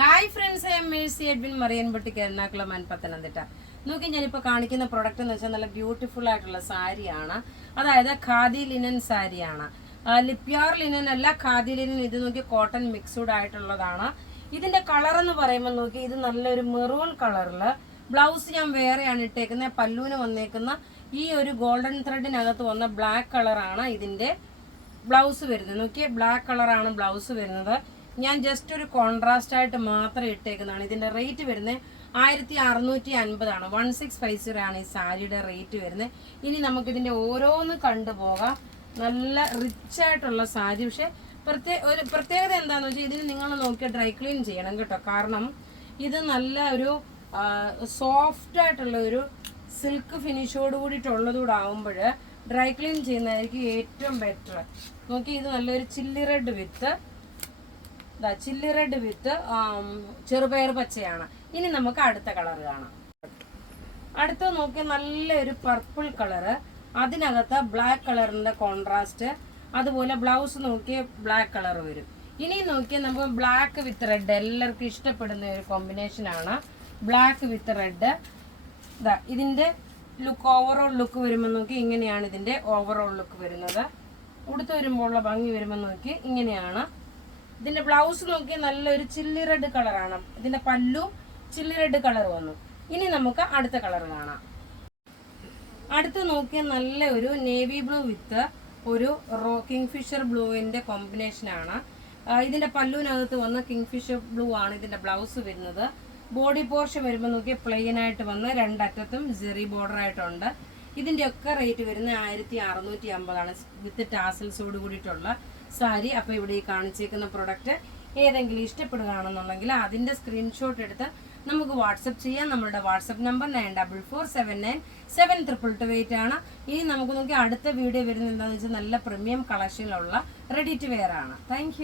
Hi friends, I'm Mercy Edwin മറിയൻപട്ടിക്ക് എറണാകുളം പത്തനംതിട്ട. നോക്കി ഞാനിപ്പോൾ കാണിക്കുന്ന പ്രൊഡക്റ്റ് എന്ന് വെച്ചാൽ നല്ല ബ്യൂട്ടിഫുൾ ആയിട്ടുള്ള സാരിയാണ്. അതായത് ഖാദി ലിനൻ സാരിയാണ്. പ്യുർ ലിനൻ അല്ല, ഖാദി ലിനൻ. ഇത് നോക്കി കോട്ടൺ മിക്സ്ഡ് ആയിട്ടുള്ളതാണ്. ഇതിന്റെ കളർ എന്ന് പറയുമ്പോൾ നോക്കി ഇത് നല്ലൊരു മെറൂൺ കളറില്. ബ്ലൗസ് ഞാൻ വേറെയാണ് ഇട്ടേക്കുന്നത്. പല്ലുവിന് വന്നേക്കുന്ന ഈ ഒരു ഗോൾഡൻ ത്രെഡിനകത്ത് വന്ന ബ്ലാക്ക് കളറാണ് ഇതിന്റെ ബ്ലൗസ് വരുന്നത്. നോക്കിയേ, ബ്ലാക്ക് കളറാണ് ബ്ലൗസ് വരുന്നത്. ഞാൻ ജസ്റ്റ് ഒരു കോൺട്രാസ്റ്റ് ആയിട്ട് മാത്രം ഇട്ടേക്കുന്നതാണ്. ഇതിന്റെ റേറ്റ് വരുന്നത് 1650 ആണ്. 1650 ആണ് ഈ സാരിയുടെ റേറ്റ് വരുന്നത്. ഇനി നമുക്കിതിന്റെ ഓരോന്ന് കണ്ടുപോകാം. നല്ല റിച്ച് ആയിട്ടുള്ള സാരി. പക്ഷെ ഒരു പ്രത്യേകത എന്താണെന്ന് വെച്ചാൽ ഇതിന് നിങ്ങൾ നോക്കിയാൽ ഡ്രൈ ക്ലീൻ ചെയ്യണം കേട്ടോ. കാരണം ഇത് നല്ല ഒരു സോഫ്റ്റ് ആയിട്ടുള്ള ഒരു സിൽക്ക് ഫിനിഷോട് കൂടിയിട്ടുള്ളതുകൂടെ ആകുമ്പോൾ ഡ്രൈ ക്ലീൻ ചെയ്യുന്നതായിരിക്കും ഏറ്റവും ബെറ്റർ. നോക്കി, ഇത് നല്ലൊരു ചില്ലി റെഡ് വിത്ത് ചെറുപയർ പച്ചയാണ്. ഇനി നമുക്ക് അടുത്ത കളർ കാണാം. അടുത്ത നോക്കിയാൽ നല്ലൊരു പർപ്പിൾ കളറ്, അതിനകത്ത് ബ്ലാക്ക് കളറിന്റെ കോൺട്രാസ്റ്റ്. അതുപോലെ ബ്ലൗസ് നോക്കിയ ബ്ലാക്ക് കളർ വരും. ഇനി നോക്കിയാൽ നമുക്ക് ബ്ലാക്ക് വിത്ത് റെഡ് എല്ലാവർക്കും ഇഷ്ടപ്പെടുന്ന ഒരു കോമ്പിനേഷൻ ആണ്. Black with red. ഇതിന്റെ ലുക്ക്, ഓവറോൾ ലുക്ക് വരുമ്പോൾ നോക്കി ഇങ്ങനെയാണ് ഇതിന്റെ ഓവറോൾ ലുക്ക് വരുന്നത്. ഉടുത്ത് വരുമ്പോൾ ഉള്ള ഭംഗി വരുമ്പോൾ നോക്കി ഇങ്ങനെയാണ്. ഇതിന്റെ ബ്ലൗസ് നോക്കിയാൽ നല്ലൊരു ചില്ലി റെഡ് കളറാണ്. ഇതിന്റെ പല്ലു ചില്ലി റെഡ് കളർ വന്നു. ഇനി നമുക്ക് അടുത്ത കളർ കാണാം. അടുത്ത് നോക്കിയാൽ നല്ല ഒരു നേവി ബ്ലൂ വിത്ത് ഒരു കിങ്ഫിഷർ ബ്ലൂവിന്റെ കോമ്പിനേഷൻ ആണ്. ഇതിന്റെ പല്ലുവിനകത്ത് വന്ന കിങ്ഫിഷർ ബ്ലൂ ആണ് ഇതിന്റെ ബ്ലൗസ് വരുന്നത്. ബോഡി പോർഷൻ വരുമ്പോൾ നോക്കിയാൽ പ്ലെയിൻ ആയിട്ട് വന്ന് രണ്ടറ്റത്തും ജെറി ബോർഡർ ആയിട്ടുണ്ട്. ഇതിന്റെ ഒക്കെ റേറ്റ് വരുന്നത് 1650 ആണ് വിത്ത് ടാസൽസോട് കൂടിയിട്ടുള്ള സാരി. അപ്പോൾ ഇവിടെ ഈ കാണിച്ചേക്കുന്ന പ്രൊഡക്റ്റ് ഏതെങ്കിലും ഇഷ്ടപ്പെടുകയാണെന്നുണ്ടെങ്കിൽ അതിന്റെ സ്ക്രീൻഷോട്ട് എടുത്ത് നമുക്ക് വാട്സപ്പ് ചെയ്യാം. നമ്മുടെ വാട്സപ്പ് നമ്പർ 9447972228 ആണ്. ഇനി നമുക്ക് നോക്കി അടുത്ത വീഡിയോ വരുന്നത് എന്താണെന്ന് വെച്ചാൽ നല്ല പ്രീമിയം കളക്ഷനിലുള്ള റെഡി ടു വെയർ ആണ്. താങ്ക്